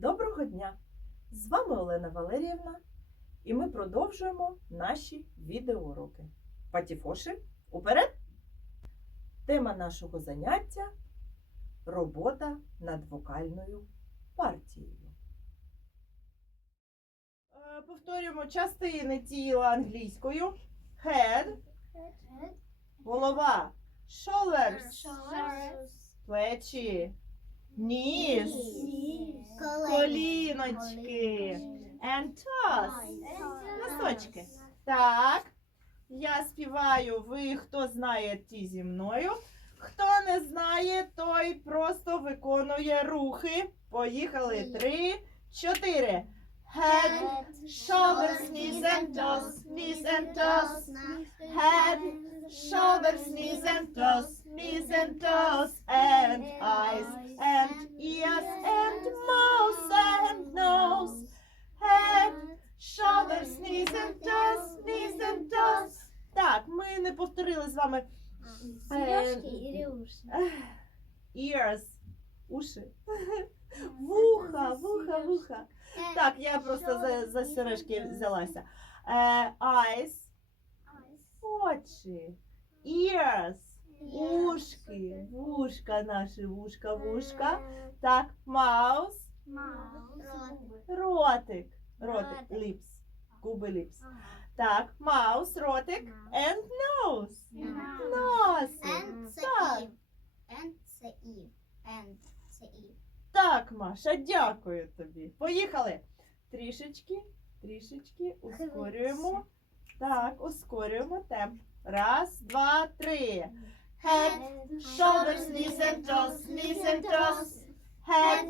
Доброго дня! З вами Олена Валеріївна, і ми продовжуємо наші відеоуроки. Патіфоші, уперед! Тема нашого заняття робота над вокальною партією. Е, Повторюємо частини тіла англійською. Head, голова, shoulders, плечі, ніс, коліночки, and toes. Носочки. Так. Я співаю, ви хто знає, ті зі мною. Хто не знає, той просто виконує рухи. Поїхали. Три, чотири. Head, shoulders, knees and toes, knees and toes. Head, shoulders, knees and toes, knees and toes, and eyes, and ears, and mouth, and nose. Head, shoulders, knees and toes, knees and toes. Так, ми не повторили з вами Сережки или уши? ех, ears, уші, вуха, вуха, вуха. Так, я просто за, за сережки взялася. Е, eyes, очі, ears, ушки, вушка наші, вушка, вушка. Так, mouth, ротик, ротик, lips, губи lips. Так, mouth, ротик, and nose, носик. Так, так, Маша, дякую тобі. Поїхали. Трішечки, трішечки ускорюємо. Так, ускорюємо темп. Раз, два, три. Head, shoulders, knees and toes, knees and toes. Head,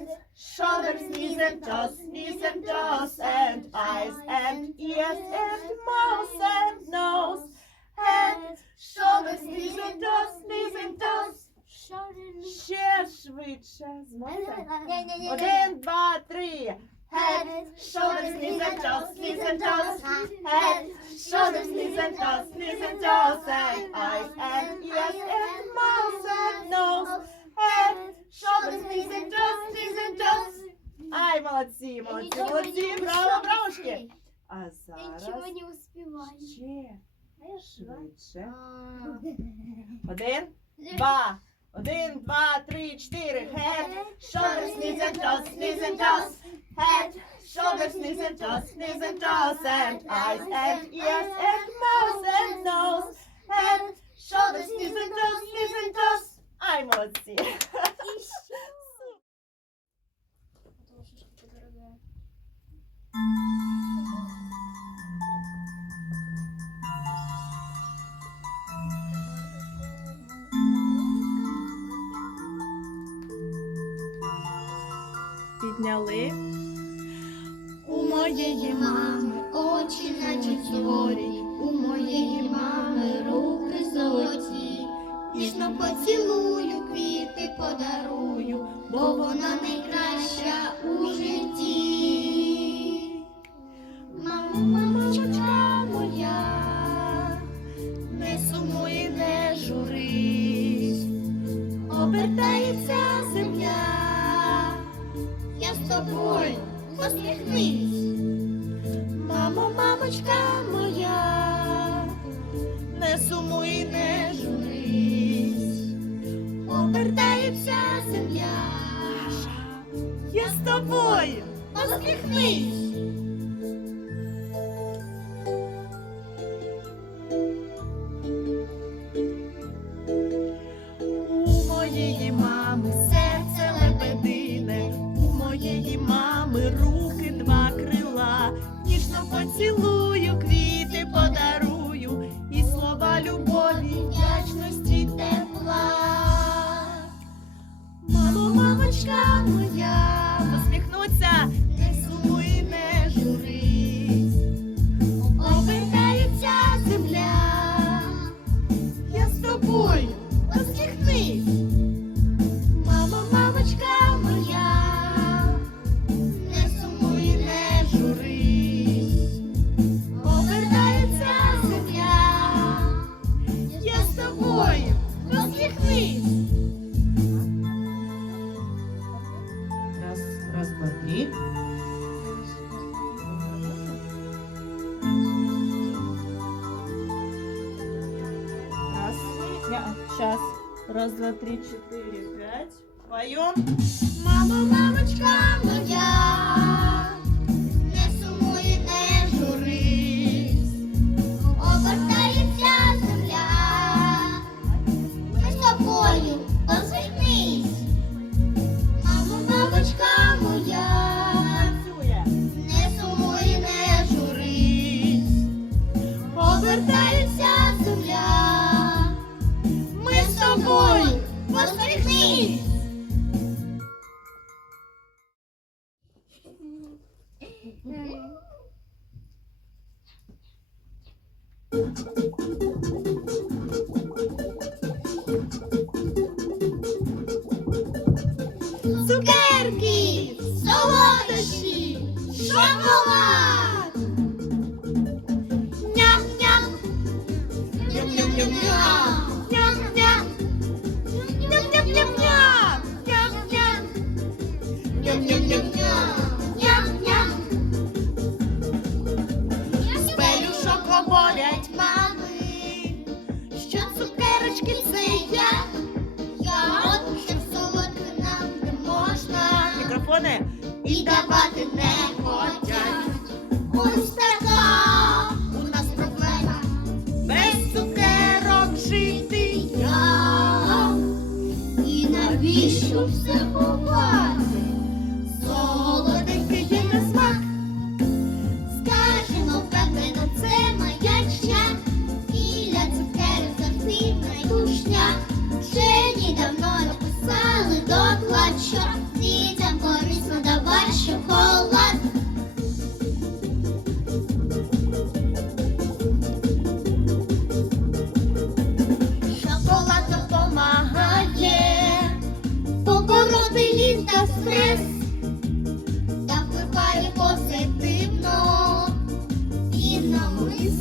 shoulders, knees and toes, knees and toes, and eyes and ears and mouth and nose. Head, shoulders, knees and toes. Швидше. Зможете? Один, два, три. Head, shoulders, knees and toes, knees and toes. Head, shoulders, knees and toes, knees and toes, and eyes and ears and mouth and nose. Head, shoulders, knees and toes, knees and toes. Ай, молодці, молодці, молодці, браво, бравушки. А Я зараз не ще швидше. Один, два. Один, два, три, чотири. Head, shoulders, knees and toes, knees and toes. Head, shoulders, knees and toes, knees and toes, and eyes and ears and mouth and nose. Head, shoulders, knees and toes, knees and toes. Ай, молодці. Підняли. У моєї мами очі наче зорі, у моєї мами руки золоті, ніжно поцілую, квіти подарую, бо вона найкраща у житті. Мамо, не сумуй, не журись, обертається земля, я з тобою, посміхнись. У Мамочка моя, Раз. Я, сейчас. А, Раз, два, три, четыре, пять. Поем. Мама, мамочка моя. телефони і давати.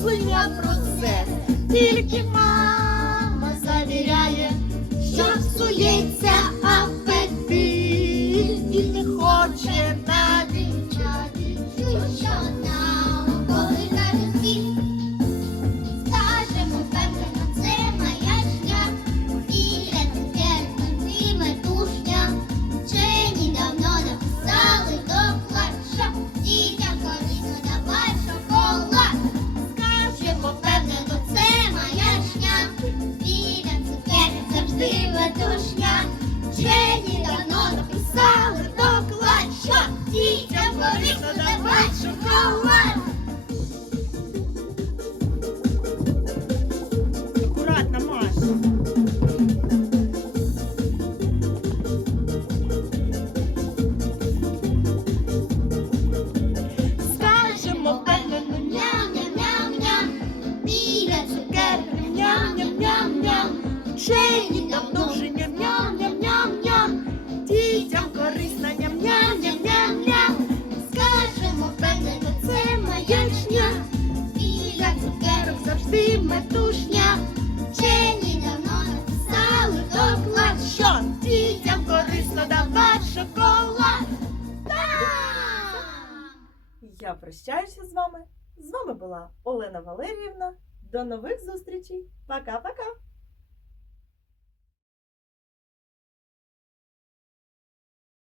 мислення процес. Тільки шоколад. Я прощаюся з вами. З вами була Олена Валеріївна. До нових зустрічей. Пока-пока.